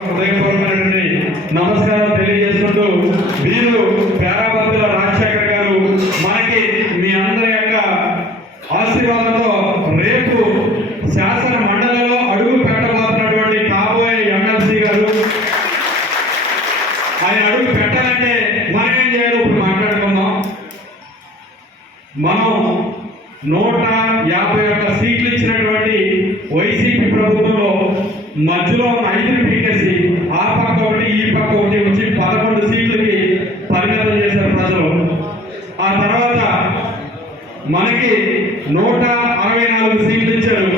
హృదయపూర్వకమైనటువంటి నమస్కారం తెలియజేసుకుంటూ వీరు పేరాబంతుల రాజశేఖర్ గారు మనకి మీ అందరి యొక్క ఆశీర్వాదంతో రేపు శాసన మండలిలో అడుగు పెట్టబోతున్నటువంటి కాబోయే ఎమ్మెల్సీ గారు. ఆయన అడుగు పెట్టాలంటే మనం ఏం చేయాలి ఇప్పుడు మాట్లాడుకుందాం. మనం నూట యాభై ఒక్క సీట్లు ఇచ్చినటువంటి వైసీపీ ప్రభుత్వంలో మధ్యలో ఉన్న ఐదుని పీకేసి ఆ పక్క ఒకటి ఈ పక్క ఒకటి వచ్చి పదకొండు సీట్లకి పరిమితం చేశారు ప్రజలు. ఆ తర్వాత మనకి నూట అరవై నాలుగు సీట్లు ఇచ్చారు.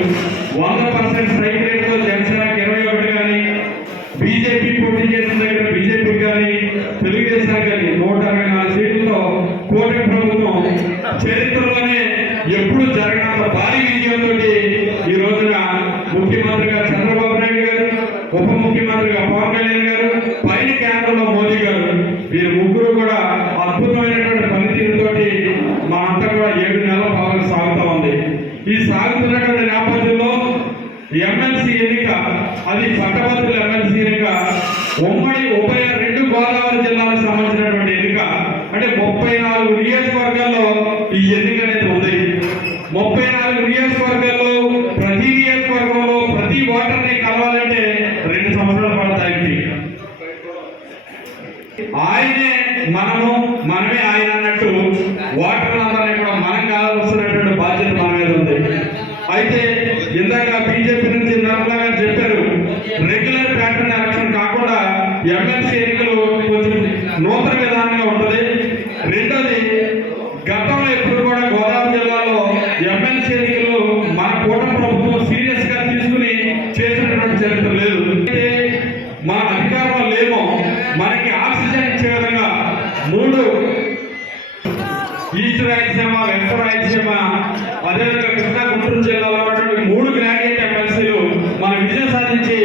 వంద పర్సెంట్ స్ట్రైక్ రేట్తో జనసేనకి ఇరవై ఒకటి కానీ బీజేపీ పోటీ చేసిన దగ్గర బీజేపీ కానీ తెలుగుదేశం కానీ నూట అరవై నాలుగు సీట్లతో కూటమి ప్రభుత్వం చరిత్రలోనే ఎప్పుడు భారీ విజయంతో ఈ రోజున ముఖ్యమంత్రిగా చంద్రబాబు నాయుడు గారు ఉప ముఖ్యమంత్రిగా పవన్ కళ్యాణ్ గారు పైన కేంద్రంలో మోదీ గారు వీరు ముగ్గురు కూడా అద్భుతమైనటువంటి పనితీరుతోటి మా అంతా కూడా ఏడు నెలల పాలన సాగుతూ ఉంది. ఈ సాగుతున్నటువంటి నేపథ్యంలో ఎమ్మెల్సీ ఎన్నిక అది పట్టభద్రుల ఎమ్మెల్సీ ఎన్నిక ఉమ్మడి ఉభయ రెండు గోదావరి జిల్లాలకు సంబంధించినటువంటి ఎన్నిక అంటే ముప్పై నాలుగు నియోజక ఆయనే మనము మనమే ఆయన అన్నట్టు వాటర్ ఓటర్లందరినీ కూడా మనం కావాల్సినటువంటి బాధ్యత మన అధికారంలో లేమో. మనకి ఆక్సిజన్ ఇచ్చే విధంగా మూడు ఈస్ట్ రాయలసీమ వెస్ట్ రాయలసీమ అదేవిధంగా కృష్ణా గుంటూరు జిల్లాలో ఉన్నటువంటి మూడు గ్రాడ్యుయేట్ ఎమ్మెల్సీలు మన విజయం సాధించి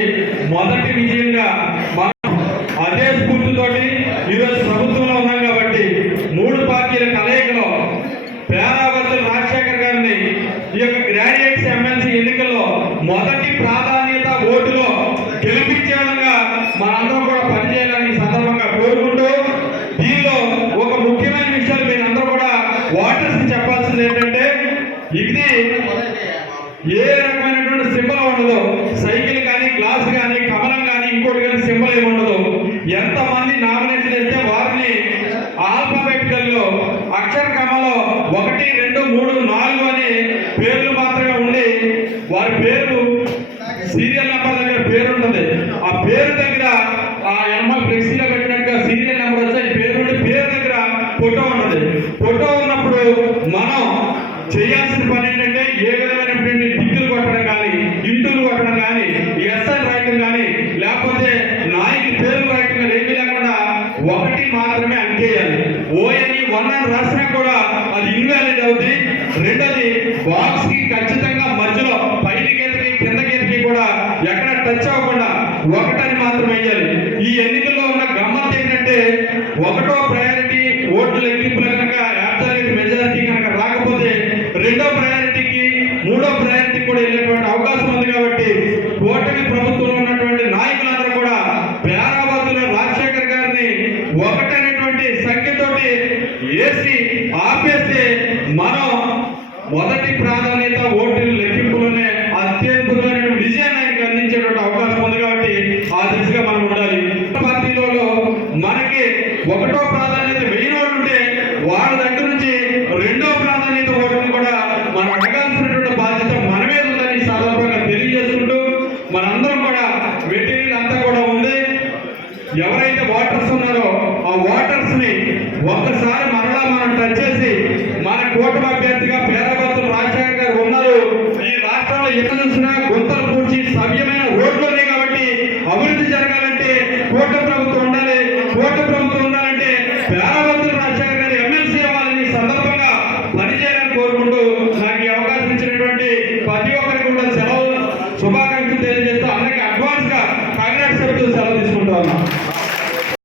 మొదటి విజయంగా మనం అదే స్ఫూర్తితోటి ఈరోజు ప్రభుత్వంలో ఉన్నాం కాబట్టి మూడు పార్టీల కలయికలో పేరావర్తుల రాజశేఖర్ గారిని ఈ యొక్క గ్రాడ్యుయేట్స్ ఎమ్మెల్సీ ఎన్నికల్లో మొదటి ప్రాధాన్యత ఓటులో గెలిపించే విధంగా మనందరం కూడా పనిచేయాలని ఈ సందర్భంగా కోరుకుంటూ దీనిలో ఒక ముఖ్యమైన విషయాలు మీరు అందరూ కూడా ఓటర్స్ చెప్పాల్సింది ఏంటంటే ఇది ఏ రకమైనటువంటి సింబల్ ఉండదు. సైకిల్ కానీ గ్లాస్ కానీ కమలం కానీ ఇంకోటి కానీ సింబల్ ఏమి ఉండదు. ఎంతమంది నామినేట్ చేస్తే వారిని ఆల్ఫాబెటికల్లో అక్షర క్రమంలో ఒకటి రెండు మూడు నాలుగు అని పేర్లు మాత్రమే ఉండి వారి పేరు సీరియల్ నెంబర్ దగ్గర పేరు ఉంటుంది. ఆ పేరు దగ్గర ఆ ఎంఎల్ ఫ్లెక్సీలో పెట్టినట్టుగా సీరియల్ నెంబర్ వచ్చి పేరు పేరు దగ్గర ఫోటో ఉంటుంది. ఫోటో ఉన్నప్పుడు మనం చేయాల్సిన పని ఏంటంటే ఏ విధమైనటువంటి టిక్కులు కొట్టడం కానీ కొట్టడం కానీ ఎస్ఐ రాయటం కానీ లేకపోతే నాయకుడి పేరు రాయటం కానీ ఏమీ లేకుండా ఒకటి మాత్రమే అంకేయాలి. ఓ వన్ అని రాసినా కూడా అది ఇన్వాలిడ్ అవుతుంది రెండోది బాక్స్కి ఖచ్చితంగా మధ్యలో పైన గీతకి కింద గీతకి కూడా ఎక్కడ టచ్ అవ్వకుండా ఒకటని మాత్రం వేయాలి. ఈ ఎన్నికల్లో ఉన్న గమ్మత్ ఏంటంటే ఒకటో ప్రయారిటీ ఓట్లు లెక్కింపులు కనుక యాబ్సల్యూట్ మెజారిటీ కనుక రాకపోతే రెండో ప్రయారిటీకి మూడో ప్రయారిటీ కూడా వెళ్ళేటువంటి అవకాశం ఉంది కాబట్టి కూటమి ప్రభుత్వంలో ఉన్నటువంటి నాయకులందరూ కూడా పేరాబాదుల రాజశేఖర్ గారిని ఒకటనేటువంటి సంఖ్యతోటి వేసి ఆపేస్తే మనం మొదటి ప్రాధాన్యత ఓట్ల లెక్కింపులోనే అత్యద్భుతమైన విజయాన్ని ఆయనకు అందించేటువంటి అవకాశం ఉంది కాబట్టి ఆ దిశగా మనం ఉండాలి. పార్టీలలో మనకి ఒకటో ప్రాధాన్యత వెయ్యి వాళ్ళు ఉంటే వాళ్ళ దగ్గర నుంచి రెండో ప్రాధాన్యత ఓటుని కూడా మనం అడగాల్సినటువంటి బాధ్యత మనమే ఉందని సందర్భంగా తెలియజేసుకుంటూ మనందరం కూడా మెటీరియల్ అంతా కూడా ఉంది. ఎవరైతే వాటర్స్ ఉన్నారో ఆ వాటర్స్ని ఒక్కసారి కూడా మనం టచ్ చేసి మన కూటమి అభ్యర్థిగా పేదగొంతులు రాజశేఖర్ గారు ఉన్నారు. ఈ రాష్ట్రంలో ఎక్కడ చూసినా గుంతలు పూడ్చి సవ్యమైన రోడ్లు ఉన్నాయి కాబట్టి అభివృద్ధి జరగాలంటే కోట ప్రభుత్వం ఉండాలి. కోట ప్రభుత్వం ఉండాలంటే పేదగొంతులు రాజశేఖర్ గారు ఎమ్మెల్సీ అవ్వాలని సందర్భంగా పనిచేయాలని కోరుకుంటూ నాకు ఈ అవకాశం ఇచ్చినటువంటి ప్రతి ఒక్కరికి కూడా సెలవు శుభాకాంక్షలు తెలియజేస్తూ అందరికీ అడ్వాన్స్గా కాంగ్రెస్ సభ్యులు సెలవు తీసుకుంటా